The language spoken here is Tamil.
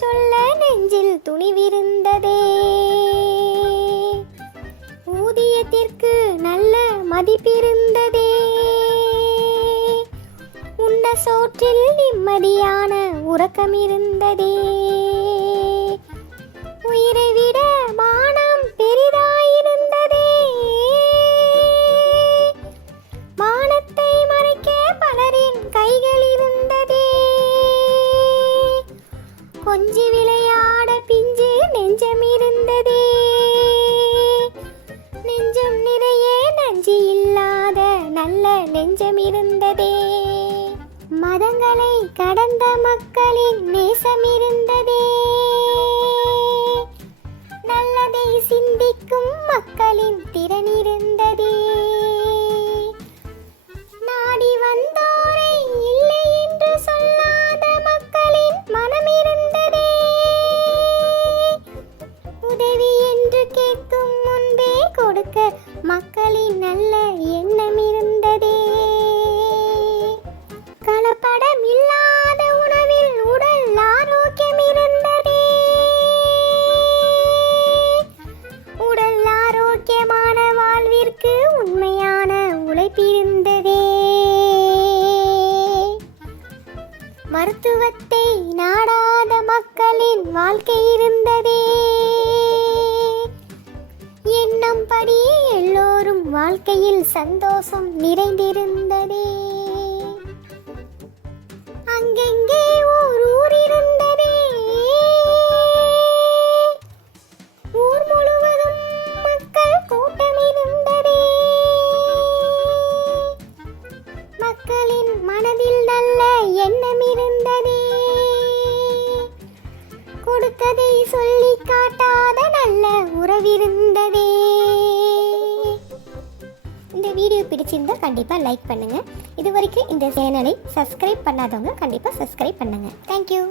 சொல்ல நெஞ்சில் துணிவிருந்ததே. ஊதியத்திற்கு நல்ல மதிப்பிருந்ததே. உண்ண சோற்றில் நிம்மதியான உறக்கம் இருந்ததே. உயிரை விட மானம் பெரிதாயிருந்ததே. மானத்தை மறைக்க பலரின் கைகள் இருந்ததே. கொஞ்சி விளையாட பிஞ்சு நெஞ்சம் இருந்ததே. நெஞ்சம் நிறைய நஞ்சு இல்லாத நல்ல நெஞ்சம் இருந்ததே. மதங்களை கடந்த மக்களின் நேசம் இருந்ததே. நல்லதை சிந்திக்கும் மக்களின் திறன் இருந்ததே. நாடி வந்தோரை இல்லை என்று சொல்லாத மக்களின் மனம் இருந்ததே. உதவி என்று கேட்கும் முன்பே கொடுக்க மக்களின் நல்ல எண்ணம் இருந்ததே. கலப்படம் இல்லாத உணவில் உடல் ஆரோக்கியம் இருந்ததே. உடல் ஆரோக்கியமான வாழ்விற்கு உண்மையான உழைப்பிருந்ததே. மருத்துவத்தை நாடாத மக்களின் வாழ்க்கை இருந்ததே. எண்ணம்படி எல்லோரும் வாழ்க்கையில் சந்தோஷம் நிறைந்திருந்ததே. அங்கெங்கே ஓர் ஊர் இருந்ததே. ஊர் முழுவதும் மக்கள் கூட்டம் இருந்ததே. மக்களின் மனதில் நல்ல எண்ணம் இருந்ததே. கொடுத்ததை சொல்லி காட்டாத நல்ல உறவிருந்ததே. இந்த வீடியோ பிடிச்சிருந்தா கண்டிப்பாக லைக் பண்ணுங்கள். இது வரைக்கும் இந்த சேனலை சப்ஸ்கிரைப் பண்ணாதவங்க கண்டிப்பாக சப்ஸ்கிரைப் பண்ணுங்கள். தேங்க்யூ.